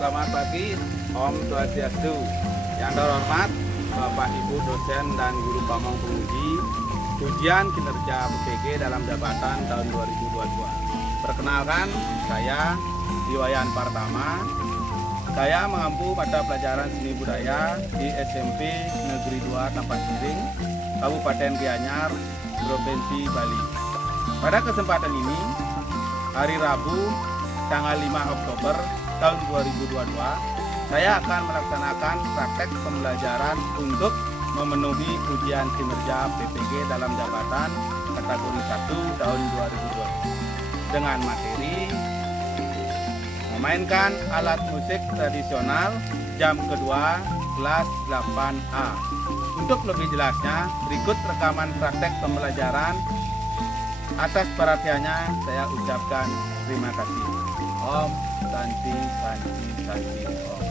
selamat pagi, Om Swastiastu. Yang terhormat Bapak Ibu dosen dan guru pamong penguji ujian kinerja PPG dalam jabatan tahun 2022. Perkenalkan, saya Iwayan Partama. Saya mengampu pada pelajaran seni budaya di SMP Negeri 2 Tampak Siring, Kabupaten Gianyar, Provinsi Bali. Pada kesempatan ini, hari Rabu, tanggal 5 Oktober tahun 2022, saya akan melaksanakan praktek pembelajaran untuk memenuhi ujian kinerja PPG dalam jabatan kategori 1 tahun 2022 dengan materi memainkan alat musik tradisional jam kedua kelas 8A. Untuk lebih jelasnya, berikut rekaman praktek pembelajaran. Atas perhatiannya saya ucapkan terima kasih. Om Santi Santi Santi Om.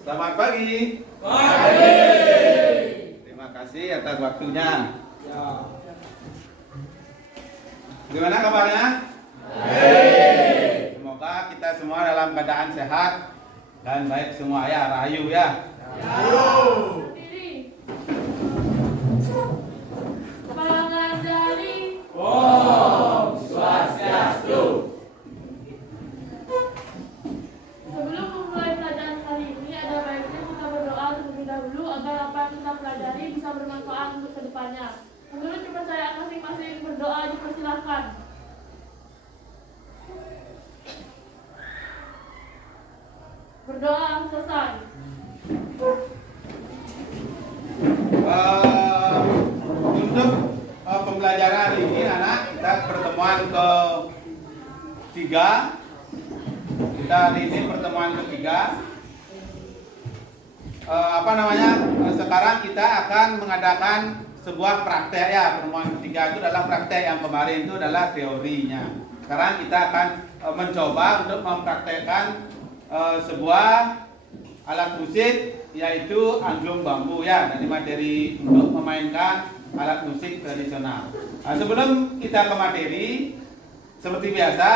Selamat pagi. Pagi. Terima kasih atas waktunya. Ya. Gimana kabarnya? Baik. Semoga kita semua dalam keadaan sehat dan baik semua ya, rahayu ya. Pangandaри Om Swastiastu. Sebelum memulai pelajaran kali ini, ada baiknya kita berdoa terlebih dahulu agar apa yang kita pelajari bisa bermanfaat untuk kedepannya. Menurut kepercayaan masing-masing, berdoa dipersilahkan. Berdoa selesai. Untuk pembelajaran hari ini, anak, kita pertemuan ketiga. Kita hari ini pertemuan ketiga. Sekarang kita akan mengadakan sebuah praktek ya. Pertemuan ketiga itu adalah praktek, yang kemarin itu adalah teorinya. Sekarang kita akan mencoba untuk mempraktekkan sebuah alat musik, yaitu angklung bambu ya, dari materi untuk memainkan alat musik tradisional. Nah, sebelum kita ke materi, seperti biasa,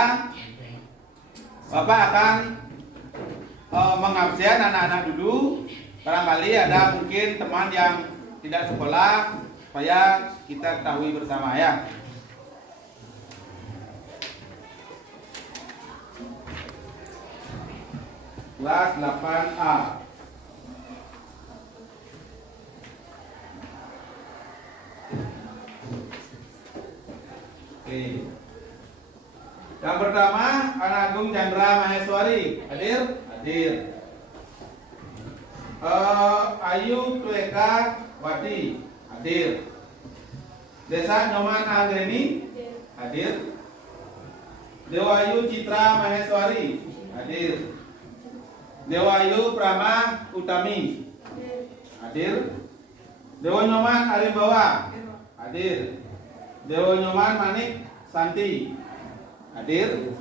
Bapak akan mengabsen anak-anak dulu. Barangkali ada mungkin teman yang tidak sekolah, supaya kita ketahui bersama ya. Kelas 8A. Oke. Yang pertama, Anak Agung Chandra Maheswari. Hadir? Hadir. Ayu Tueka Wati. Hadir. Desa Nyoman Agreni. Hadir. Dewayu Citra Maheswari. Hadir. Dewayu Prama Utami. Hadir. Dewa Nyoman Arimbawa. Hadir. Dewa Nyoman Manik Santi. Hadir.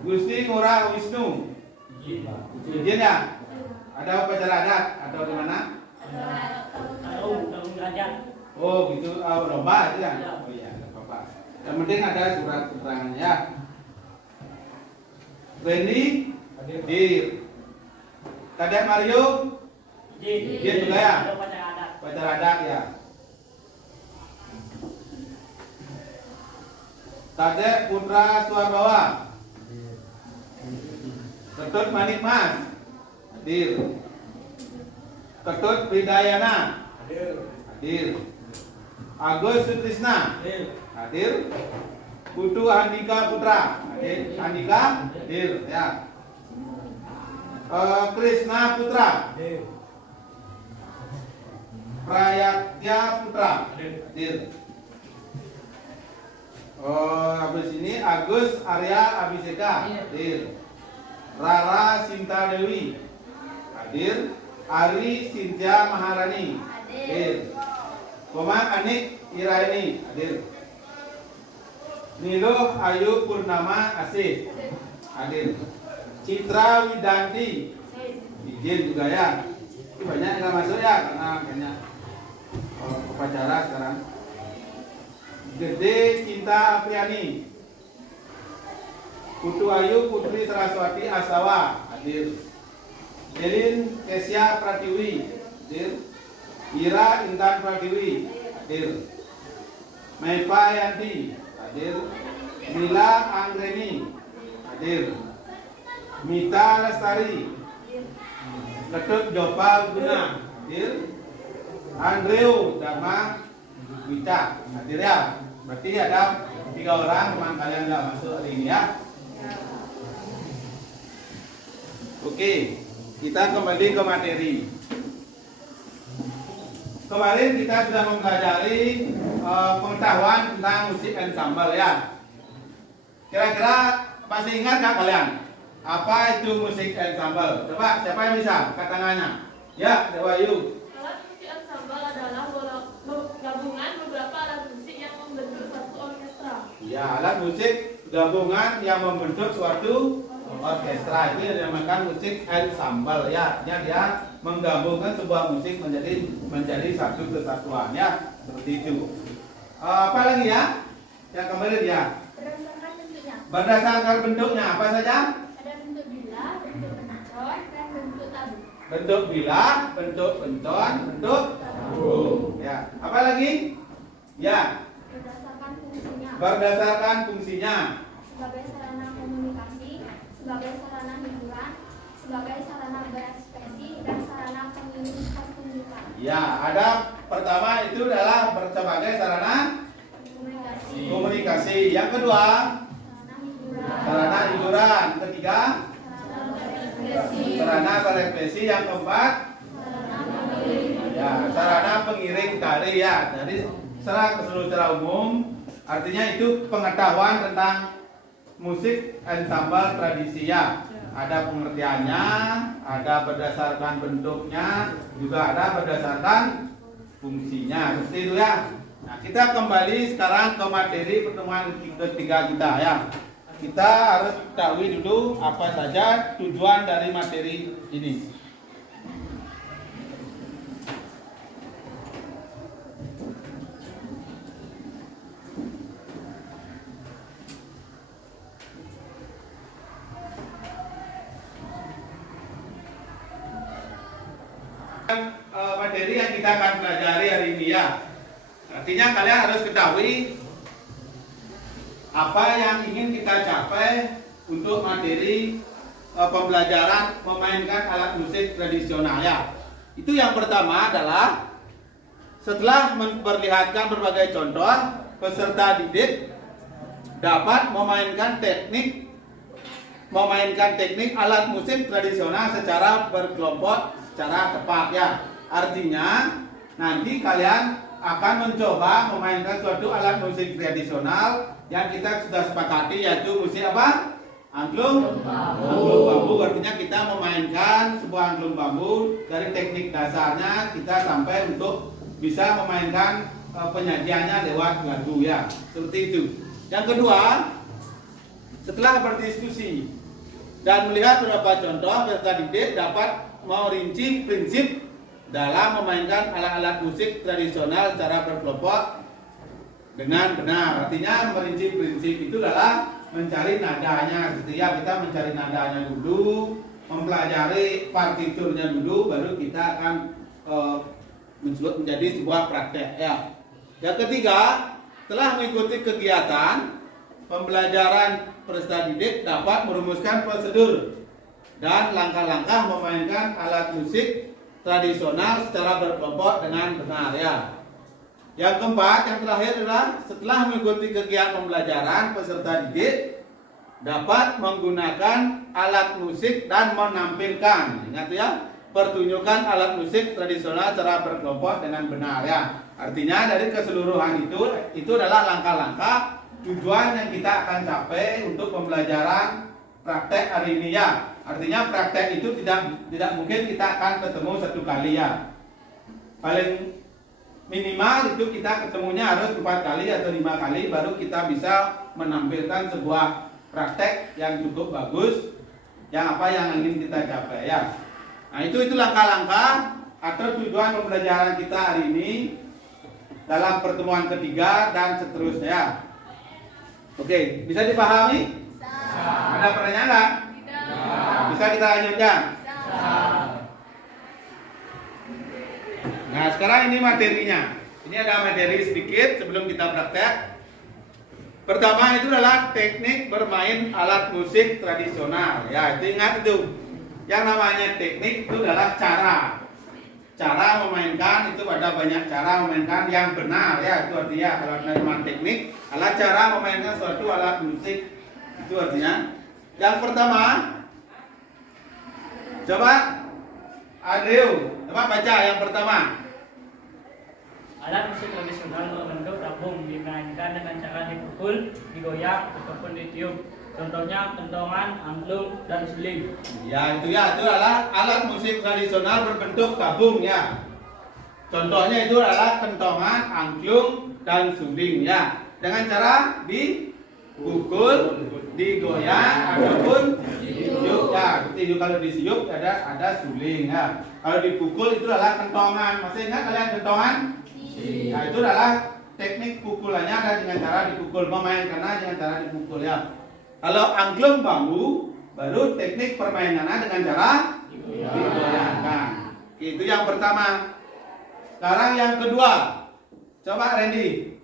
Gusti Ngurah Wisnu. Izin ya? Ada upacara adat atau gimana? Oh gitu, lomba itu ya? Oh iya, nggak apa-apa. Yang penting ada surat keterangannya ya. Randy hadir. Kadek Mario dia juga ya? Upacara adat ya. Kadek Putra Suarbawa. Ketut Manik Mas. Hadir. Ketut Widayana. Hadir. Agus Sutrisna. Hadir. Putu Andika Putra. Hadir. Andika hadir ya. Krishna Putra. Prayatya Putra. Hadir. Habis ini Agus Arya Abiseka. Hadir. Rara Sinta Dewi. Hadir. Ari Sintia Maharani. Hadir. Komang Anik Iraini. Hadir. Nilo Ayu Purnama Asih. Hadir. Citra Widanti. Izin juga ya. Ini banyak yang nggak masuk ya, karena banyak upacara sekarang. Gede Cinta Apriani. Putu Ayu Putri Saraswati Asawa hadir. Elin Kesia Pratiwi hadir. Ira Intan Pratiwi hadir. Mepa Yanti hadir. Mila Anggreni hadir. Mita Lestari. Ketut Jopa Guna hadir. Andreu Dharma Wita hadir ya. Berarti ada 3 orang teman kalian nggak masuk hari ini ya. Oke, kita kembali ke materi. Kemarin kita sudah mempelajari pengetahuan tentang musik ensemble ya. Kira-kira masih ingat nggak kalian? Apa itu musik ensemble? Coba siapa yang bisa? Angkat tangannya. Ya, Dewa Yu. Alat musik ensemble adalah gabungan beberapa alat musik yang membentuk satu orkestra. Ya, alat musik gabungan yang membentuk suatu orkestra. Itu yang dinamakan musik ensemble ya. Dia menggabungkan sebuah musik menjadi satu kesatuan ya. Seperti itu. Apa lagi ya? Yang kemarin ya. Berdasarkan bentuknya. Berdasarkan bentuknya apa saja? Ada bentuk bila, bentuk penton, dan bentuk tabu. Bentuk bila, bentuk penton, bentuk tabung. Ya. Apa lagi? Ya. Berdasarkan fungsinya. Berdasarkan fungsinya. Sebagai sarana komunikasi, sebagai sarana hiburan, sebagai sarana berekspresi, dan sarana pengiring pertunjukan. Ya, ada pertama itu adalah sebagai sarana Komunikasi. komunikasi. Yang kedua, Sarana hiburan. sarana hiburan. Ketiga, Sarana berekspresi. sarana berekspresi. Yang keempat, Sarana pengiring. ya, sarana pengiring tari ya. Jadi secara umum artinya itu pengetahuan tentang musik ensemble tradisi ya. Ada pengertiannya, ada berdasarkan bentuknya, juga ada berdasarkan fungsinya. Seperti itu ya. Nah, kita kembali sekarang ke materi pertemuan ketiga kita ya. Kita harus ketahui dulu apa saja tujuan dari materi ini. Materi yang kita akan pelajari hari ini ya. Artinya kalian harus ketahui apa yang ingin kita capai untuk materi pembelajaran memainkan alat musik tradisional ya. Itu yang pertama adalah setelah memperlihatkan berbagai contoh, peserta didik dapat memainkan teknik alat musik tradisional secara berkelompok secara tepat ya. Artinya nanti kalian akan mencoba memainkan suatu alat musik tradisional yang kita sudah sepakati, yaitu musik apa? Angklung bambu. Artinya kita memainkan sebuah angklung bambu dari teknik dasarnya kita sampai untuk bisa memainkan penyajiannya lewat lagu ya. Seperti itu. Yang kedua, setelah berdiskusi dan melihat beberapa contoh, peserta didik dapat merinci prinsip dalam memainkan alat-alat musik tradisional secara berkelompok dengan benar. Artinya merinci prinsip itu adalah mencari nadanya. Setiap kita mencari nadanya dulu, mempelajari partiturnya dulu, baru kita akan menjadi sebuah praktek ya. Yang ketiga, setelah mengikuti kegiatan pembelajaran, peserta didik dapat merumuskan prosedur dan langkah-langkah memainkan alat musik tradisional secara berkelompok dengan benar ya. Yang keempat, yang terakhir adalah setelah mengikuti kegiatan pembelajaran, peserta didik dapat menggunakan alat musik dan menampilkan, ingat ya, pertunjukan alat musik tradisional secara berkelompok dengan benar ya. Artinya dari keseluruhan itu adalah langkah-langkah tujuan yang kita akan capai untuk pembelajaran praktek hari ini ya. Artinya praktek itu tidak mungkin kita akan ketemu satu kali ya. Paling minimal itu kita ketemunya harus 4 kali atau 5 kali baru kita bisa menampilkan sebuah praktek yang cukup bagus, yang apa yang ingin kita capai ya. Nah itu langkah-langkah atau tujuan pembelajaran kita hari ini. dalam pertemuan ketiga dan seterusnya. Oke, bisa dipahami? Ada pertanyaan nggak? Bisa kita lanjutkan? Nah, sekarang ini materinya. Ini ada materi sedikit sebelum kita praktek. Pertama itu adalah teknik bermain alat musik tradisional. Ya, itu ingat itu. Yang namanya teknik itu adalah cara. Cara memainkan itu ada banyak cara memainkan yang benar ya. Itu artinya kalau nama teknik adalah cara memainkan suatu alat musik. Itu artinya. Yang pertama, coba Adeo, coba baca yang pertama. Alat musik tradisional berbentuk tabung dimainkan dengan cara dipukul, digoyang, ataupun ditiup. Contohnya kentongan, angklung, dan suling. Ya itu adalah alat musik tradisional berbentuk tabung ya. Contohnya itu adalah kentongan, angklung, dan suling ya. Dengan cara dipukul, digoyang, ataupun ditiup ya. Ditiup kalau ditiup ada suling ya. Kalau dipukul itu adalah kentongan. Masih ingat kalian kentongan? Nah itu adalah teknik pukulannya ada dengan cara dipukul, memainkannya dengan cara dipukul ya. Kalau angklung bambu baru teknik permainannya dengan cara digoyangkan. Itu yang pertama. Sekarang yang kedua. Coba Randy.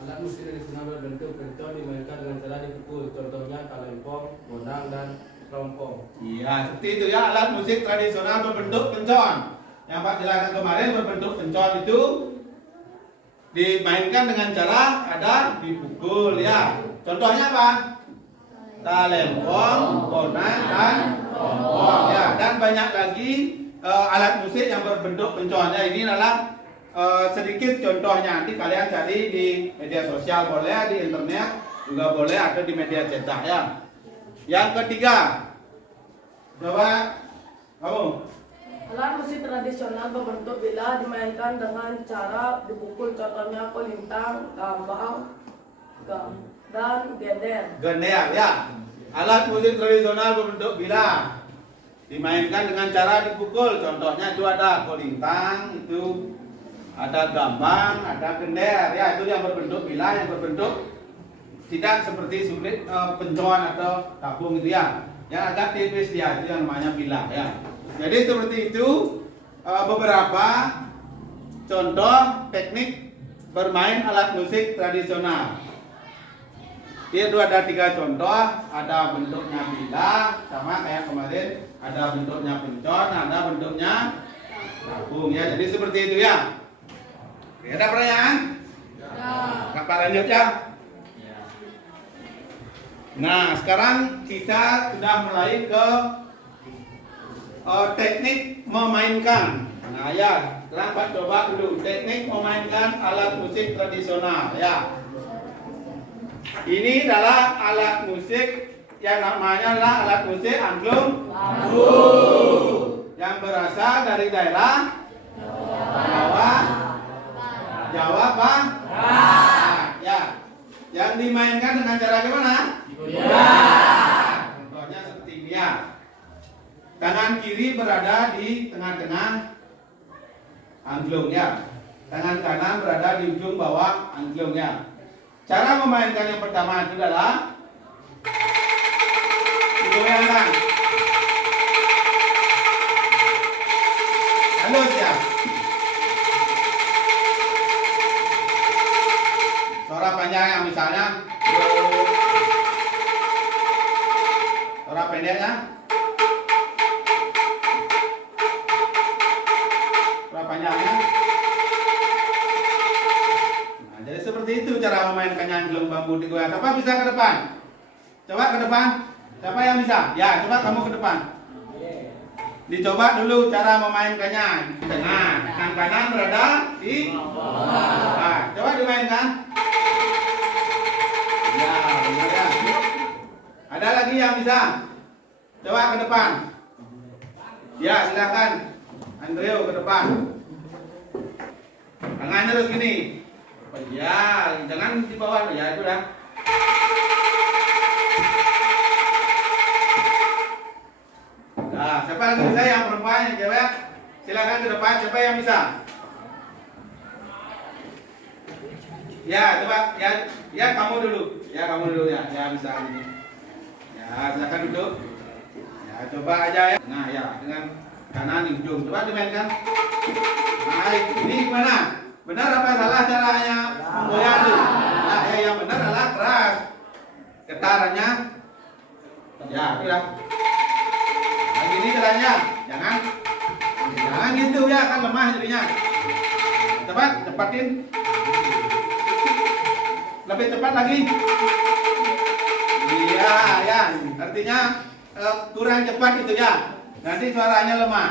Alat musik tradisional berbentuk pencon dimainkan dengan cara dipukul. Contohnya talempong, gondang, dan kerompong. Iya, seperti itu ya, alat musik tradisional berbentuk pencon. Yang Pak jelaskan kemarin berbentuk pencon itu dimainkan dengan cara ada dipukul ya. Contohnya apa? Talempong, gondang, dan kerompong ya. Dan banyak lagi alat musik yang berbentuk pencon ya. Ini adalah sedikit contohnya. Nanti kalian cari di media sosial boleh, di internet juga boleh, atau di media cetak ya. Yang ketiga, coba kamu. Alat musik tradisional berbentuk bila dimainkan dengan cara dipukul, contohnya kolintang, gambang, dan gender. Gender ya. Alat musik tradisional berbentuk bila dimainkan dengan cara dipukul, contohnya itu ada kolintang, itu ada gambang, ada gender ya. Itu yang berbentuk bila, yang berbentuk tidak seperti sulit pencon atau tabung itu ya. Yang agak tipis dia itu yang namanya bila ya. Jadi seperti itu beberapa contoh teknik bermain alat musik tradisional. Itu ada 3 contoh, ada bentuknya bila, sama kayak kemarin, ada bentuknya pencon, ada bentuknya tabung ya. Jadi seperti itu ya. Oke, ada pertanyaan? Ya. Kakak lanjut ya. Nah, sekarang kita sudah mulai ke teknik memainkan. Nah ya, sekarang Pak coba dulu teknik memainkan alat musik tradisional ya. Ini adalah alat musik yang namanya adalah alat musik angklung bambu yang berasal dari daerah Jawa Barat ya. Yang dimainkan dengan cara gimana? Contohnya seperti ini ya. Tangan kiri berada di tengah-tengah angklung ya. Tangan kanan berada di ujung bawah angklung ya. Cara memainkan yang pertama itu adalah digoyangkan. Halus ya. Suara panjang yang misalnya suara pendeknya panjangnya. Nah, jadi seperti itu cara memainkannya angklung bambu digoyang. Siapa bisa ke depan? Coba ke depan. Siapa yang bisa? Ya, coba kamu ke depan. Dicoba dulu cara memainkannya. Tengah, tangan kanan berada di bawah. Nah, coba dimainkan. Ya, benar ya. Ada lagi yang bisa? Coba ke depan. Ya, silakan. Andreo ke depan. Tangannya terus gini. Ya, jangan di bawah ya, itu dah. Nah, siapa lagi bisa yang perempuan yang cewek? Silakan ke depan. Siapa yang bisa? Ya, coba ya kamu dulu. Ya, kamu dulu ya. Ya bisa ini. Ya, silakan duduk. Ya, coba aja ya. Nah, ya dengan kanan di ujung. Coba dimainkan. Nah, ini gimana? Benar apa salah caranya memgoyang itu? Nah, ya yang benar adalah keras. Getarannya. Ya, udah. Nah, gini caranya. Jangan gitu ya, kan lemah jadinya. Cepat, cepatin. Lebih cepat lagi. Iya, ya. Artinya kurang cepat itu ya. Nanti suaranya lemah.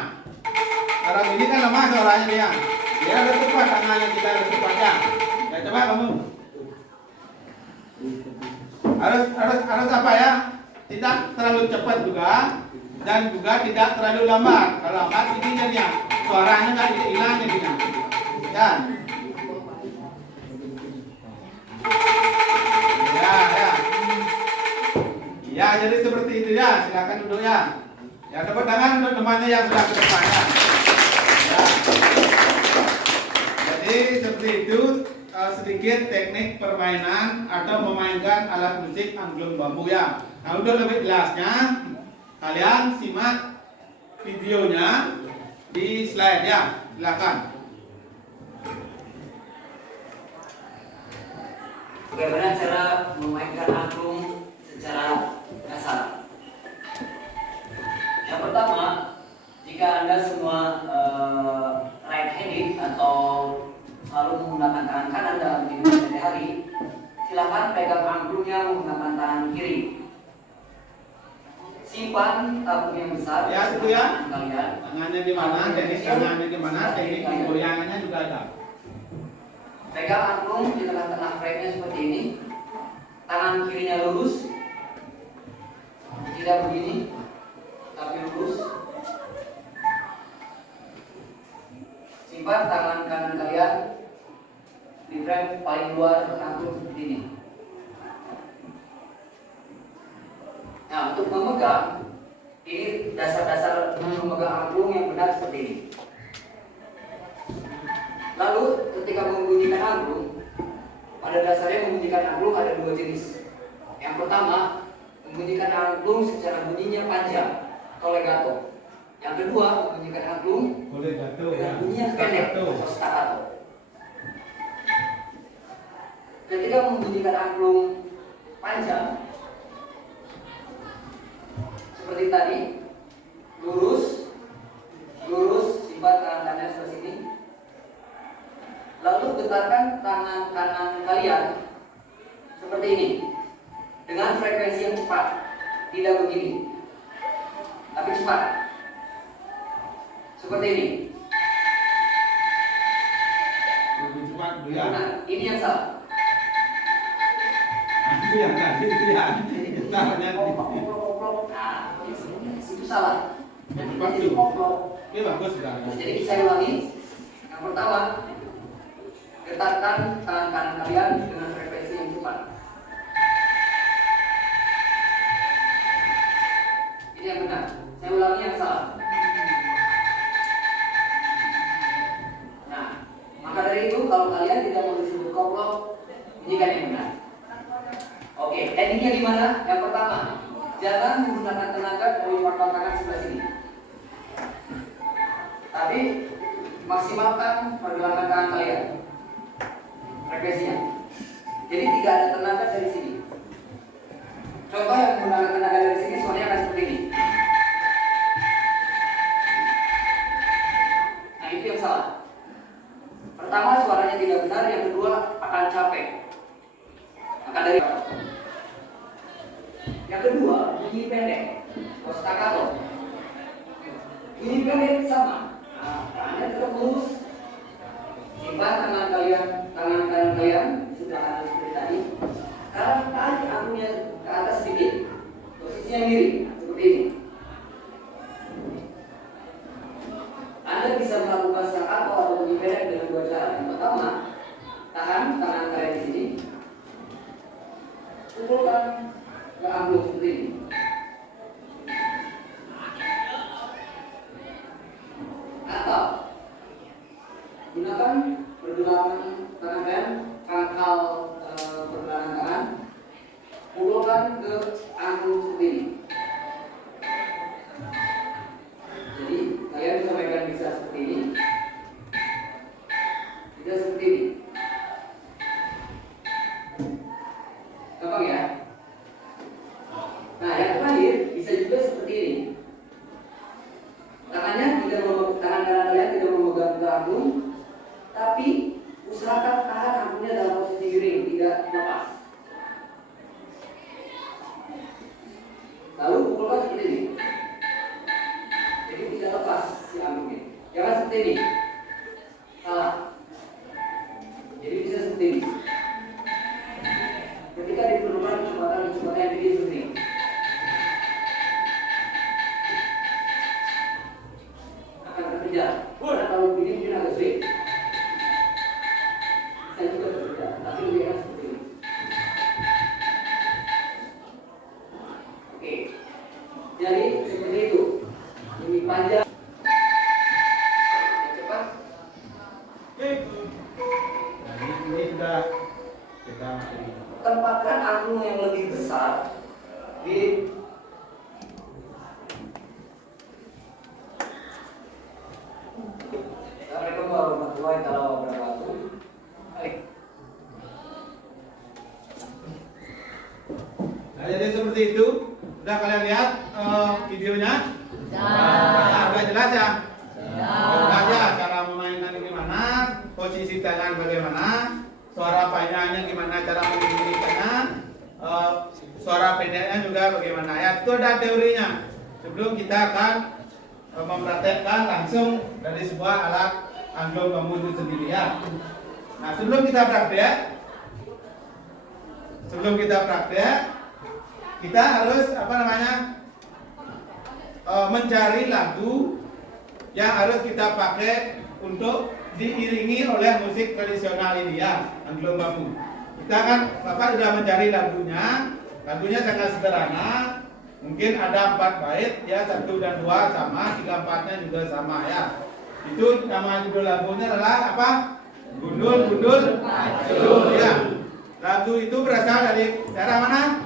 Orang ini kan lemah suaranya dia. Dia harus cepat, tangannya kita harus cepat ya. Ya coba kamu. Harus apa ya? Tidak terlalu cepat juga dan juga tidak terlalu lambat. Kalau lambat ini jadinya suaranya kan hilang jadinya. Ya. Ya. Ya, jadi seperti itu ya. Silakan duduk ya. Ya, tepuk tangan untuk temannya yang sudah ke depan ya. Ya. Jadi seperti itu sedikit teknik permainan atau memainkan alat musik angklung bambu ya. Nah, untuk lebih jelasnya kalian simak videonya di slide ya. Silakan. Bagaimana cara memainkan angklung secara dasar? Yang pertama, jika Anda semua right-handed atau selalu menggunakan tangan kanan dalam kehidupan sehari-hari, silakan pegang angklungnya menggunakan tangan kiri. Simpan tabung yang besar Ya, itu ya. kalian. Tangannya di mana, teknik tangannya di mana, teknik goyangannya juga ada. Pegang angklung di tengah-tengah frame-nya seperti ini. Tangan kirinya lurus, tidak begini, tapi lurus. Simpan tangan kanan kalian di frame paling luar angklung seperti ini. Nah, untuk memegang, ini dasar-dasar memegang angklung yang benar seperti ini. Lalu ketika membunyikan angklung, pada dasarnya membunyikan angklung ada dua jenis. Yang pertama, membunyikan angklung secara bunyinya panjang atau legato. Yang kedua, membunyikan angklung dengan bunyi yang pendek atau staccato. Ketika membunyikan angklung panjang, seperti tadi, lurus, simpan tangan kanan seperti ini. Lalu getarkan tangan kanan kalian seperti ini dengan frekuensi yang cepat, tidak begini, tapi cepat, seperti ini. Lebih cepat dulu ya. Nah, ini yang salah. Itu yang tadi itu ya. Tangannya Nah, itu salah. yang cepat dulu. Ini bagus sudah. Jadi saya ulangi. Yang pertama, getarkan tangan kanan kalian dengan frekuensi yang cepat. Ini yang benar. Saya ulangi yang salah. Nah, maka dari itu kalau kalian tidak mau disebut koplo, bunyikan yang benar. Oke, tekniknya di mana? Yang pertama, jangan menggunakan tenaga dari pangkal tangan sebelah sini. Tapi maksimalkan pergelangan tangan kalian, frekuensinya. Jadi tidak ada tenaga dari sini. Contoh yang menggunakan tenaga dari sini suaranya akan seperti ini. Nah, itu yang salah. Pertama, suaranya tidak benar. Yang kedua, akan capek. Akan dari yang kedua, bunyi pendek, staccato. Bunyi pendek sama. Nah, tangannya tetap lurus. Simpan tangan kanan kalian sudah kanan seperti tadi. Sekarang tarik angklungnya ke atas sedikit, posisinya miring seperti ini. Anda bisa melakukan staccato atau bunyi pendek dengan dua cara. Yang pertama, tahan tangan kalian di sini, pukulkan ke angklung seperti ini. Atau gunakan pergelangan tangan kalian, pangkal sendiri. Ketika diperlukan kesempatan yang bikin sendiri. Akan bekerja. Karena kalau begini mungkin agak sulit. Saya juga bekerja, tapi lebih enak seperti ini. Oke. Jadi seperti itu. Ini panjang. Cepat. Jadi ini sudah kita Tempatkan angklung yang lebih besar di Assalamualaikum warahmatullahi wabarakatuh. Baik. Nah, jadi seperti itu. Sudah kalian lihat videonya? Sudah. Agak jelas ya? Jelas ya cara memainkan gimana, posisi tangan bagaimana, suara panjangnya gimana cara mengiringikannya, suara pendeknya juga bagaimana ya. Itu ada teorinya. Sebelum kita akan mempraktekkan langsung dari sebuah alat angklung bambu itu sendiri ya. Nah, sebelum kita praktek, kita harus mencari lagu yang harus kita pakai untuk diiringi oleh musik tradisional ini ya, angklung bambu. Kita kan Bapak sudah mencari lagunya sangat sederhana. Mungkin ada 4 bait ya, 1 dan 2 sama, 3 4-nya juga sama ya. Itu nama judul lagunya adalah apa? Gundul Gundul Pacul ya. Lagu itu berasal dari daerah mana?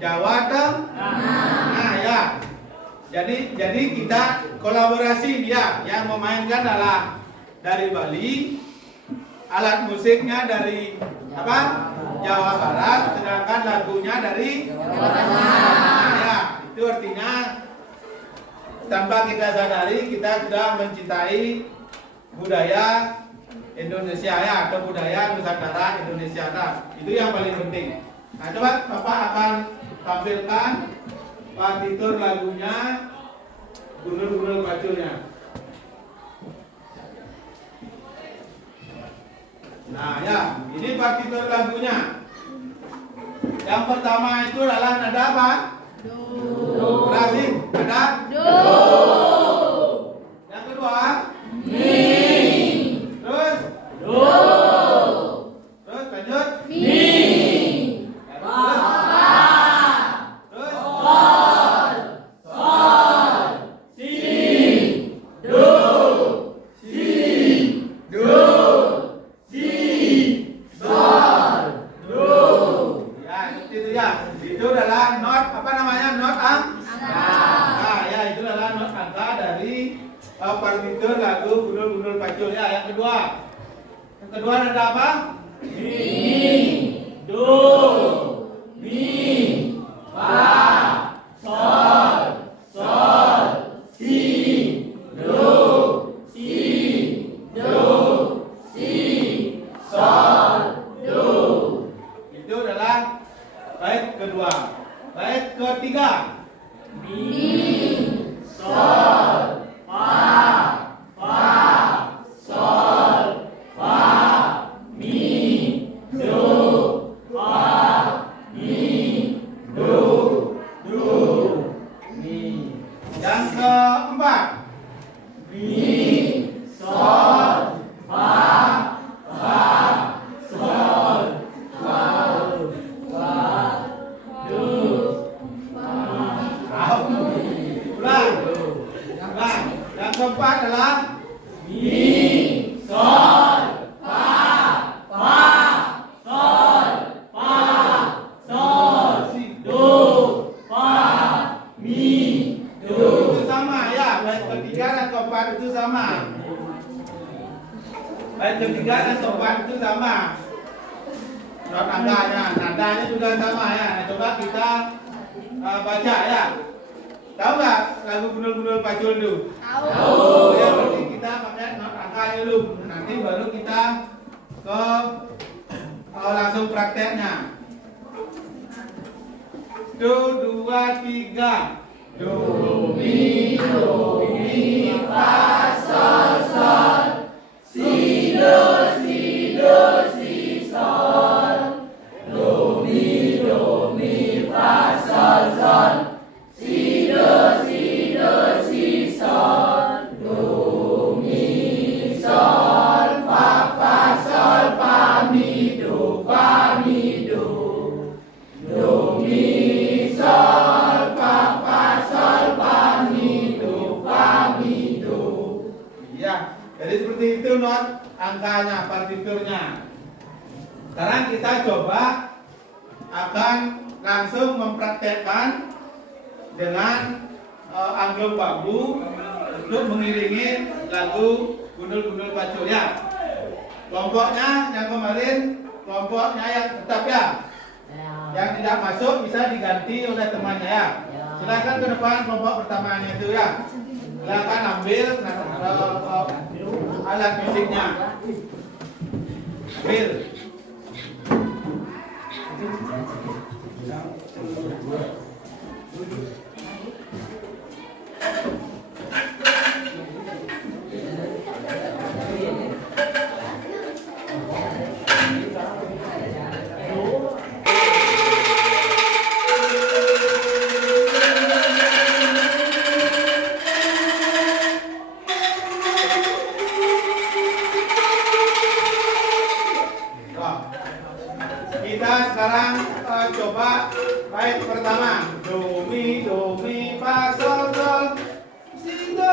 Jawa Tengah ya. Jadi kita kolaborasi ya, yang memainkan adalah dari Bali, alat musiknya dari apa? Jawa Barat, sedangkan lagunya dari Jawa Tengah. Ya, itu artinya tanpa kita sadari kita sudah mencintai budaya Indonesia ya, atau budaya Nusantara Indonesia. Nah, itu yang paling penting. Nah, coba Bapak akan tampilkan partitur lagunya Gundul-Gundul Paculnya. Nah ya, ini partitur lagunya. Yang pertama itu adalah nada apa? Do. Klasik, nada? Do. Yang kedua? Mi. Terus? Do. Terus lanjut? Mi. Fa. Terus? Sol. Sol. Si. Do. Si. Do. Itu adalah not apa namanya? Not angka. Nah, ya itu adalah not angka dari partitur lagu Gundul-Gundul Pacul ya. Yang kedua nada apa? Mi, do, mi, fa, sol, sol, si, do, si, do, si, sol, do. Itu adalah bait kedua. Bait ketiga. Mi, sol, fa, sol, fa, mi, do, fa, mi, do, mi. Yang keempat. Mi, sol, fa, sol, fa, yang keempat adalah mi, sol, fa, sol, si, do, fa, mi, do. Itu sama ya, bait ketiga dan keempat itu sama. Bait ketiga dan keempat itu sama. Not nadanya, nadanya juga sama ya. Nah, coba kita baca ya. Tahu nggak lagu Gundul-Gundul Pacul itu? Tahu. Ya berarti kita pakai not angka dulu. Nanti baru kita ke langsung prakteknya. Do, 2, 3. Do, mi, fa, sol, sol, si. angkanya, partiturnya. Sekarang kita coba akan langsung mempraktekkan dengan angklung bambu untuk mengiringi lagu Gundul-Gundul Pacul ya. Kelompoknya yang kemarin, kelompoknya yang tetap ya. Yang tidak masuk bisa diganti oleh temannya ya. Silakan ke depan kelompok pertamanya itu ya. Silakan ambil alat musiknya. Ambil. Kita sekarang coba bait pertama. Do mi fa sol sol, si do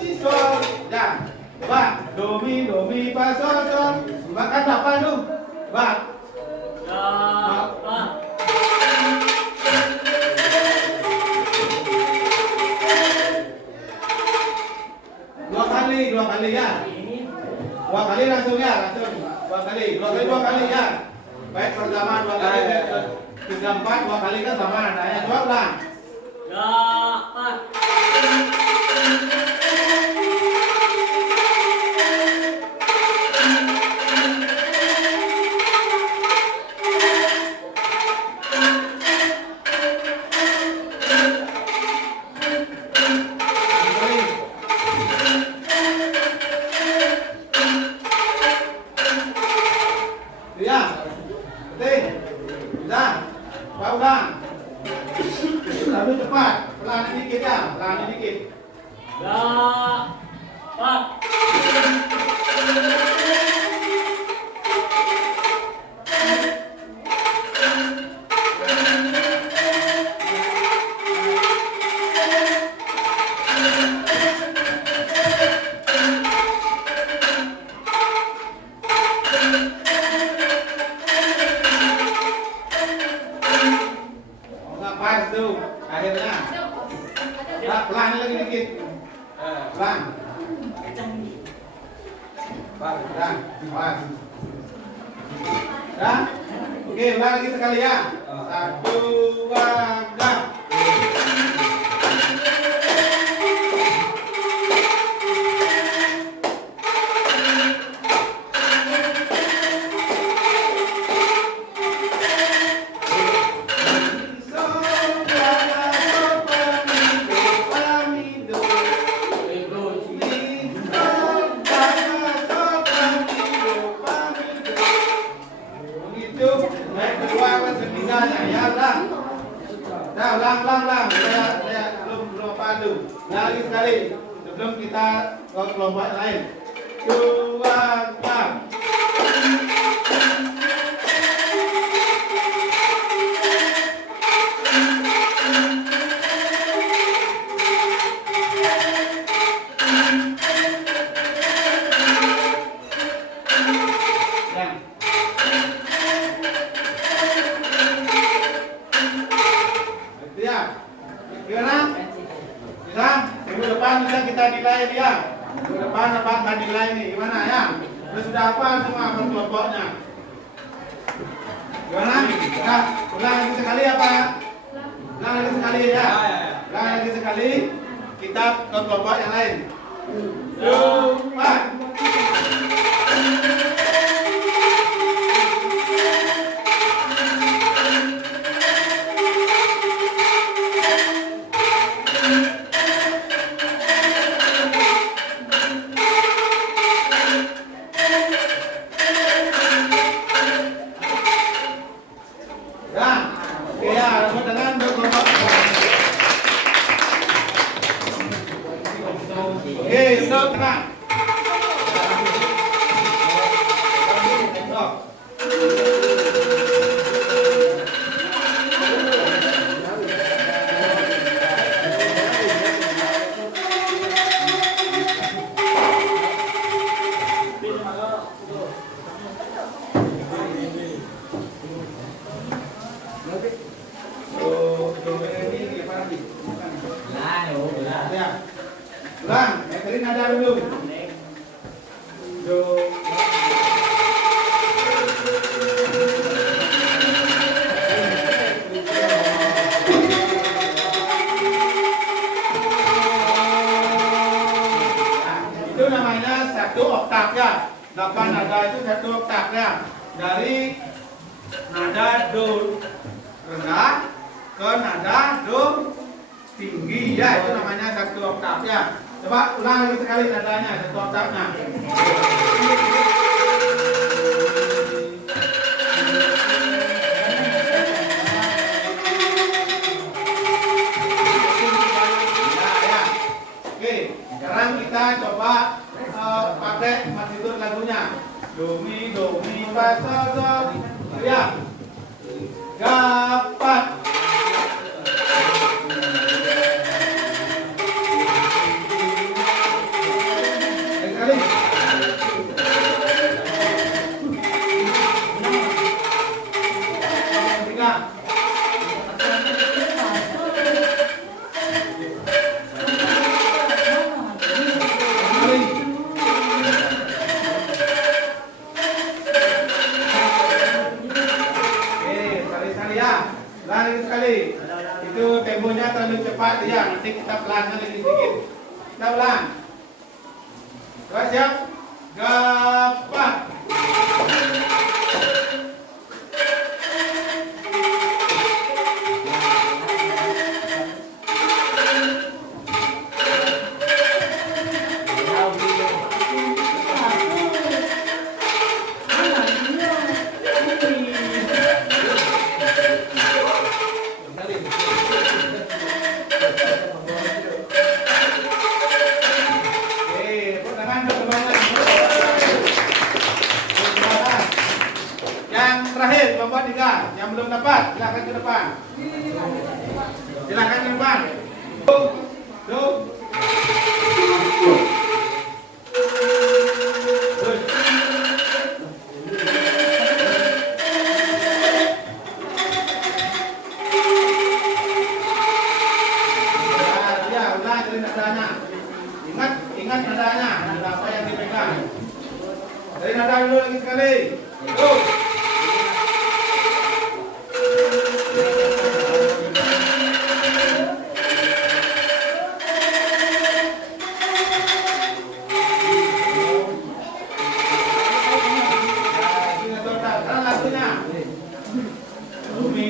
si sol. Ya, coba do mi fa sol sol. Makan apa lu? Coba. Dua kali ya. Dua kali langsung ya, langsung. Dua kali ya. Baik pertama 2 kali, 3, 4, 2 kali kan sama nadanya. Coba ulang. Ya. Betul. Sudah. Coba ulang. Lalu cepat. Pelan dikit ya. Pelan dikit. Pas tuh akhirnya. Nah, pelan lagi dikit. Pelan. Pas. Ya. Oke, ulang lagi sekali ya. 1, 2, 3. Ulang. Saya belum padu. Lagi sekali sebelum kita ke kelompok lain. 2, 3. Gimana? Bisa? Minggu depan bisa kita nilai dia. Minggu depan apa akan nilai nih? Gimana ya? Sudah apa semua kelompoknya? Gimana? Nah, ulang lagi sekali apa? Ulang lagi sekali ya? Ulang lagi sekali. Kita ke kelompok yang lain. 2, 4. Oke, stop, tenang. Ulang, yang tadi nada dulu. Do. Itu namanya satu oktav ya. 8 nada itu satu oktav ya. Dari nada do rendah ke nada do tinggi ya, itu namanya satu oktav ya. Coba ulang lagi sekali nadanya, satu oktavnya. Ya. Oke, sekarang kita coba pakai partitur lagunya. Do mi fa sol sol. Ya. Gapat. Itu temponya terlalu cepat ya, nanti kita pelankan lagi sedikit. Kita ulang. Coba siap? Gapat. Yang terakhir kelompok 3 yang belum dapat silakan ke depan. Silakan ke depan. Do. Ya, ulang dari nadanya. Ingat nadanya, nada apa yang dipegang. Dari nada dulu lagi sekali. Do.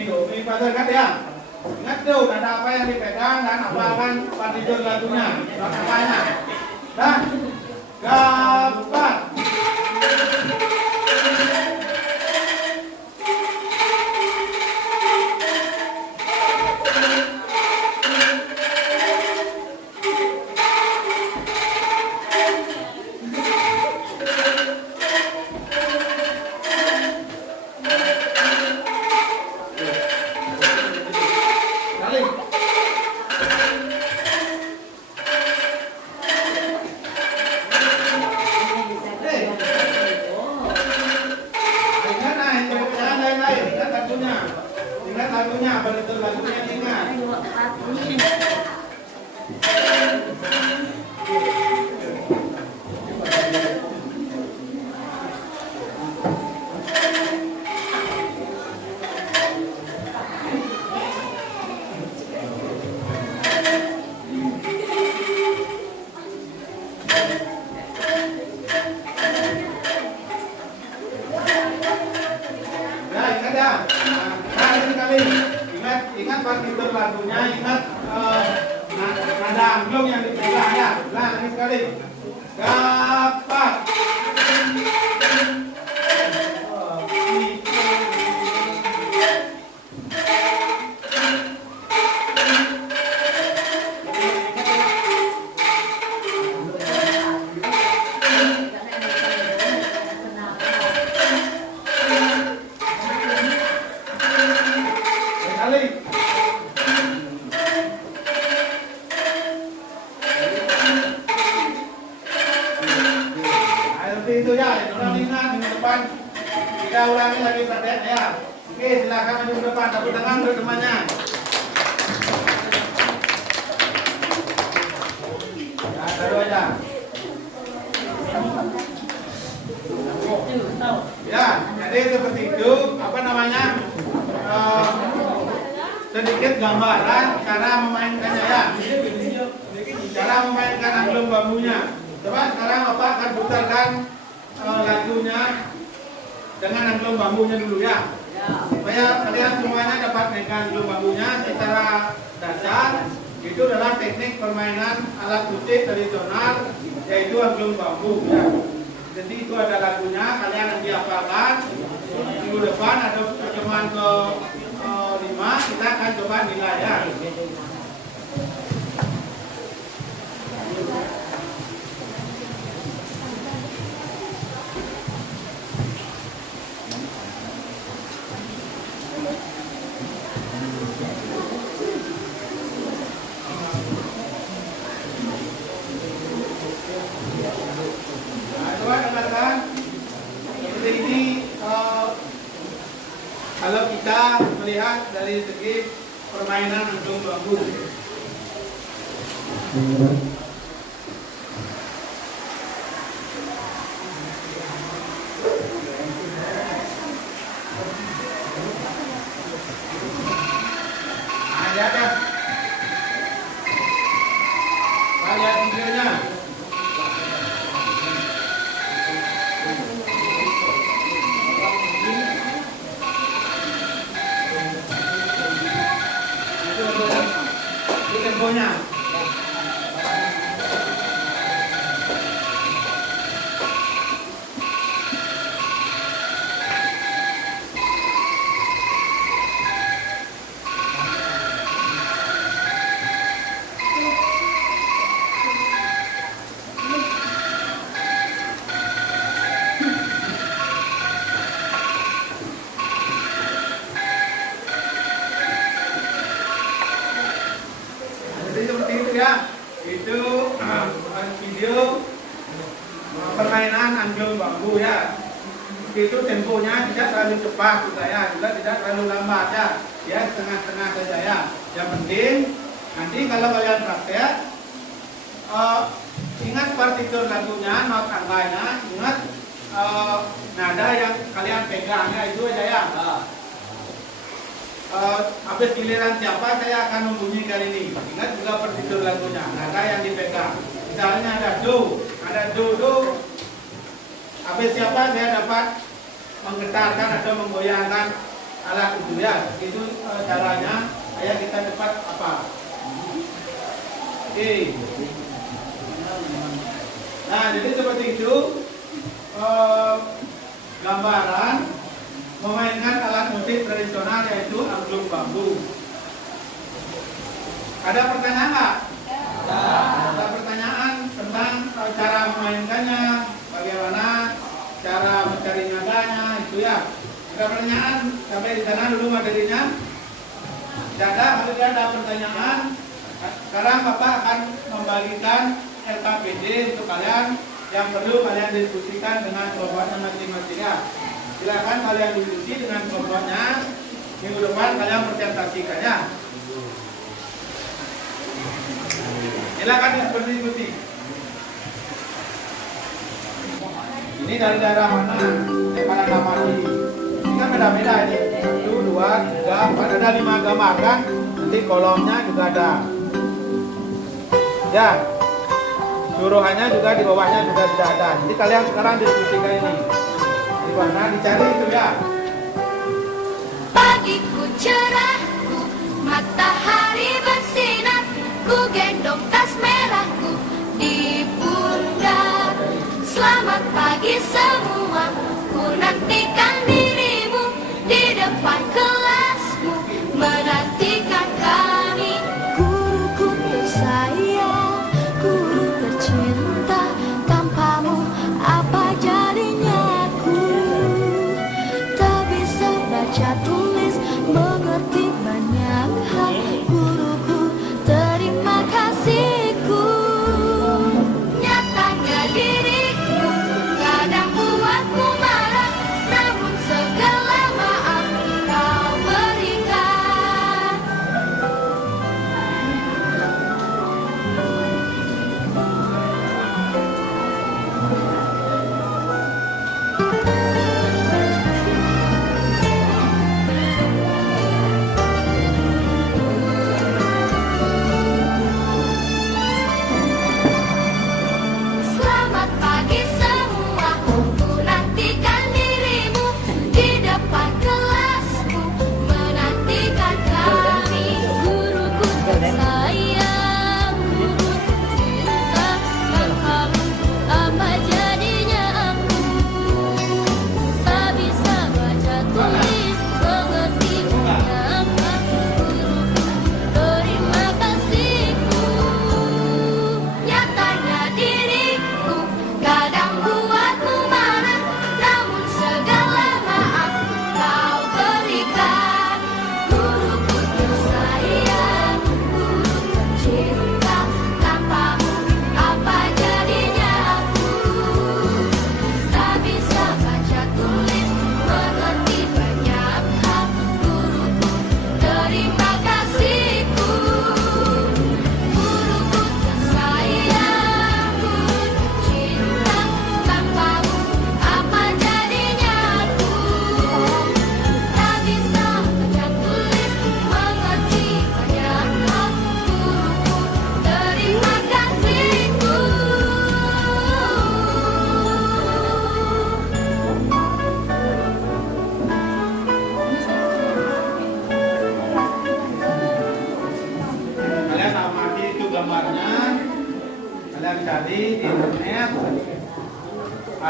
Do mi fa sol kan ya. Ingat tuh nada apa yang dipegang dan hafalkan partitur lagunya. Namanya. Dan gapat. Ingat lagunya, betul lagunya ingat. Ya, ingat ya. Nah, ini sekali. Ingat partitur lagunya, ingat nada angklung yang dipegang ya. Nah, ini sekali. Gapat. Sekali. ya, orang ingat minggu depan kita ulangi lagi prakteknya ya. Oke, silakan maju ke depan, tepuk tangan untuk temannya. Ya, taruh aja. Ya, jadi seperti itu, apa namanya, sedikit gambaran cara memainkannya ya. Cara memainkan angklung bambunya. Coba sekarang Bapak akan putarkan lagunya dengan angklung bambunya dulu ya. Supaya kalian semuanya dapat mainkan angklung bambunya secara dasar. Itu adalah teknik permainan alat musik tradisional, yaitu angklung bambu ya. Jadi itu ada lagunya, kalian nanti hafalkan. Minggu depan ada pertemuan ke 5, kita akan coba nilai ya. Kalau kita melihat dari segi permainan angklung bambu, lihat ya, lihat videonya. Temponya. Ya, itu video permainan angklung bambu ya. Itu temponya tidak terlalu cepat juga ya, juga tidak terlalu lambat ya. Ya setengah-setengah saja ya. Yang penting nanti kalau kalian praktek, ingat partitur lagunya, not angkanya, ingat nada yang kalian pegang ya, itu aja ya. Habis giliran siapa saya akan membunyikan ini. Ingat juga partitur lagunya, nada yang dipegang. Misalnya ada do, do. Habis siapa saya dapat menggetarkan atau menggoyangkan alat itu ya. Itu caranya. Ayo kita dapat apa? Oke. Nah jadi seperti itu gambaran memainkan alat musik tradisional yaitu angklung bambu. Ada pertanyaan nggak? Ada pertanyaan tentang cara memainkannya, bagaimana cara mencari nadanya itu ya. Ada pertanyaan sampai di sana dulu materinya? Tidak ada. Kalau tidak ada pertanyaan, sekarang Bapak akan membagikan RKPD untuk kalian yang perlu kalian diskusikan dengan kelompoknya masing-masing ya. Silakan kalian diskusi dengan kelompoknya. Minggu depan kalian presentasikan ya. Silakan berdiskusi. Ini dari daerah mana? Daripada Namati. Ini kan beda-beda ini. 1, 2, 3, 4, ada 5 gambar kan? Nanti kolomnya juga ada. Ya. Suruhannya juga di bawahnya juga sudah ada. Jadi kalian sekarang diskusikan ini. Nah, dicari itu ya. Pagiku cerahku, matahari bersinar, ku gendong tas merahku di pundak. Selamat pagi semua, ku nantikan dirimu di depan kelasmu, menantikan kami. Guruku tersayang, guru tercinta, tanpamu apa jadinya? Baca tulis mengerti banyak hal, guruku terima kasihku. Nyatanya diriku kadang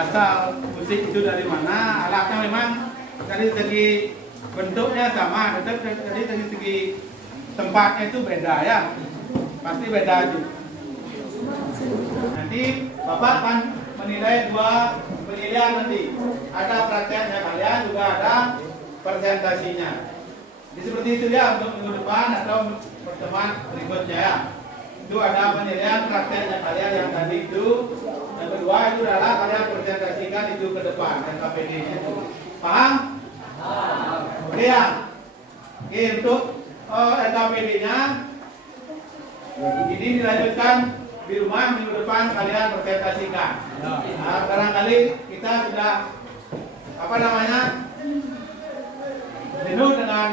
asal musik itu dari mana. Alatnya memang dari segi bentuknya sama, tetapi dari segi tempatnya itu beda ya, pasti beda aja. Nanti Bapak akan menilai 2 penilaian nanti. Ada prakteknya kalian, juga ada presentasinya. Jadi seperti itu ya untuk minggu depan atau pertemuan berikutnya ya. Itu ada penilaian prakteknya kalian yang tadi itu. Yang kedua itu adalah kalian presentasikan itu ke depan dan KPD-nya itu. Paham? Oke ya. Oke, untuk LKPD-nya ini dilanjutkan di rumah minggu depan kalian presentasikan. Nah, barangkali kita sudah jenuh dengan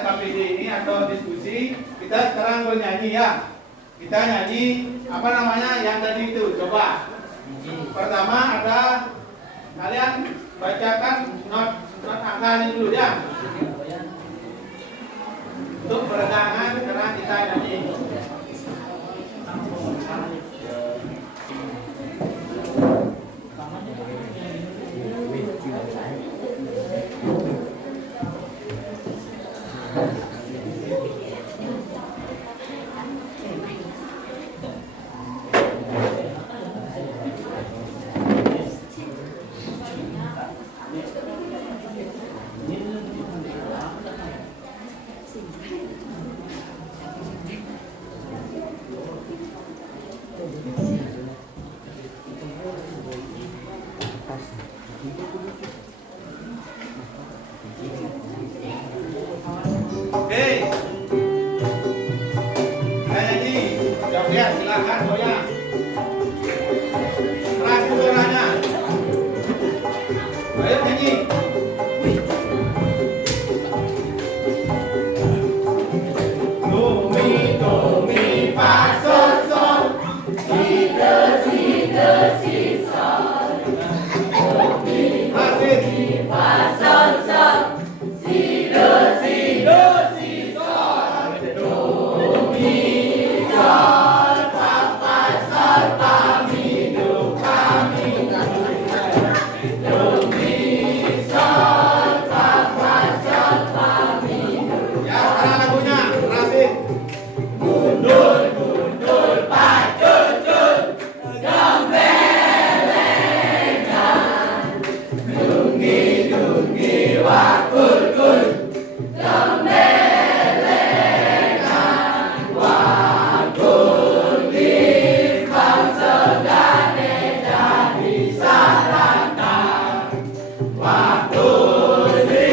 LKPD ini atau diskusi. Kita sekarang bernyanyi ya. Kita nyanyi yang tadi itu. Coba. Pertama ada kalian bacakan not angkanya dulu ya. Untuk peregangan karena kita nyanyi. Oke. Nyanyi. Ya, silakan goyang. Keras suaranya. Ayo nyanyi. Do mi fa sol sol. Si do si sol. Do mi fa sol sol. Si do si sol. Do mi sol fa sol fa mi do fa mi. Do mi sol fa sol fa mi do. Ya, sekarang lagunya Rasid. Gundul pacul gambelenggan. Dungi wakul gambelenggan. Wakul di bangsa gane jadi sarangkan. Wakul di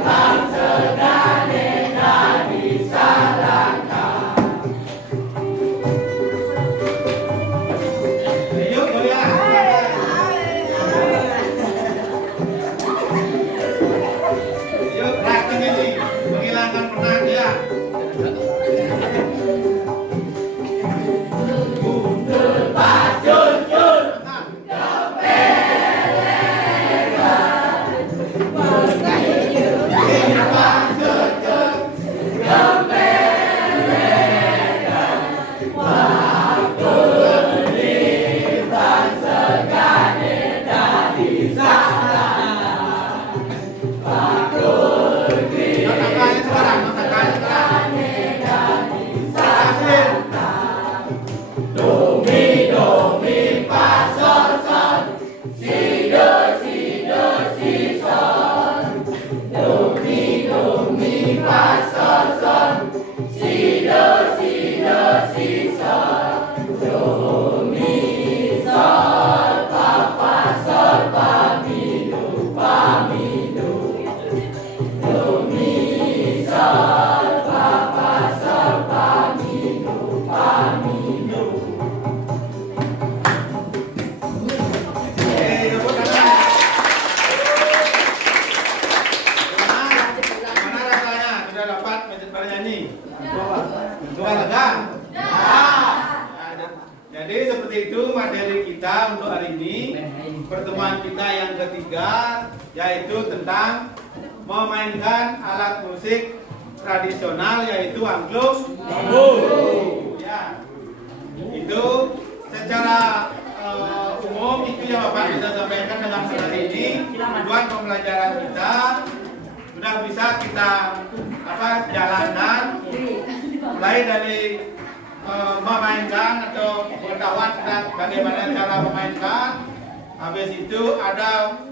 bangsa gane jadi sarangkan. Yuk goyang. Yuk datang ini menghilangkan penat ya. Gundul pacul gambelenggan. Gambelenggan. Wakul di bangsa gane jadi sarangkan. Wakul di bangsa gane jadi sarangkan. Do mi fa sol sol. Si do si sol. Do mi fa sol sol. Si do si sol. Do mi sol fa sol fa mi do fa mi do. Do mi sol fa sol fa mi do fa mi do. Gimana rasanya? Sudah dapat bernyanyi? Sudah lega? Jadi seperti itu materi kita untuk hari ini. Pertemuan kita yang ketiga yaitu tentang memainkan alat musik tradisional yaitu angklung bambu. Ya. Itu secara umum itu yang Bapak bisa sampaikan dengan hari ini. Tujuan pembelajaran kita sudah bisa kita jalankan, mulai dari memainkan atau pengetahuan tentang bagaimana cara memainkan. Habis itu ada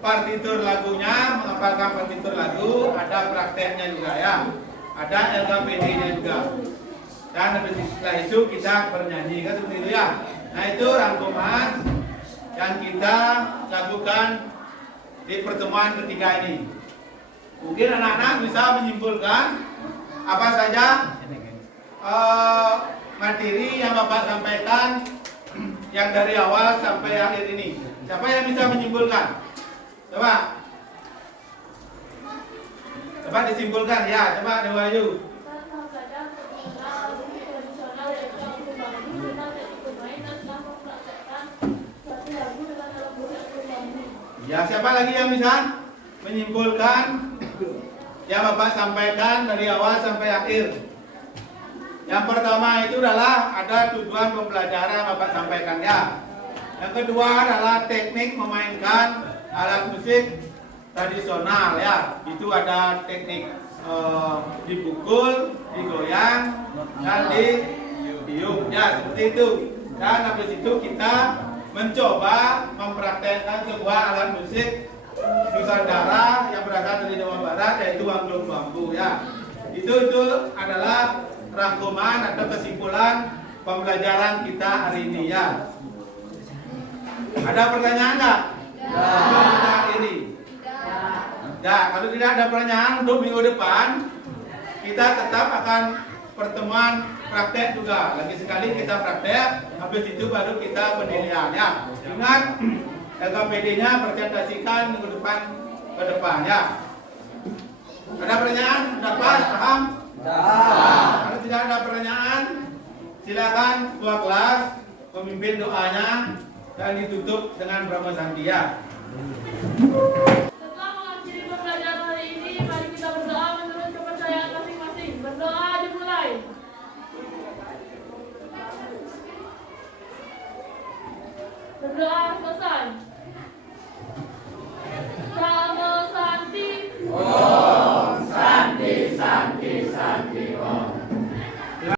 partitur lagunya, menghafalkan partitur lagu, ada prakteknya juga ya, ada LKPD-nya juga. Dan habis setelah itu kita bernyanyi kan seperti itu ya. Nah itu rangkuman yang kita lakukan di pertemuan ketiga ini. Mungkin anak-anak bisa menyimpulkan apa saja materi yang Bapak sampaikan yang dari awal sampai akhir ini. Siapa yang bisa menyimpulkan? Coba. Coba disimpulkan ya, coba Dewa Ayu. Ya, siapa lagi yang bisa menyimpulkan yang Bapak sampaikan dari awal sampai akhir? Yang pertama itu adalah ada tujuan pembelajaran Bapak sampaikan ya. Yang kedua adalah teknik memainkan alat musik tradisional ya. Itu ada teknik dipukul, digoyang, dan ditiup ya, seperti itu. Dan habis itu kita mencoba mempraktekkan sebuah alat musik Nusantara yang berasal dari Jawa Barat, yaitu angklung bambu ya. Itu adalah rangkuman atau kesimpulan pembelajaran kita hari ini ya. Ada pertanyaan nggak? Tidak. Ini. Ya, kalau tidak ada pertanyaan untuk minggu depan kita tetap akan pertemuan praktek juga. Lagi sekali kita praktek, habis itu baru kita penilaian ya. Ingat LKPD-nya presentasikan minggu depan ke depan ya. Ada pertanyaan? Dapat? Paham? Kalau tidak ada pertanyaan, silakan ketua kelas memimpin doanya dan ditutup dengan Brahma Santia. Setelah mengakhiri pembelajaran hari ini, mari kita berdoa menurut kepercayaan masing-masing. Berdoa dimulai. Berdoa selesai.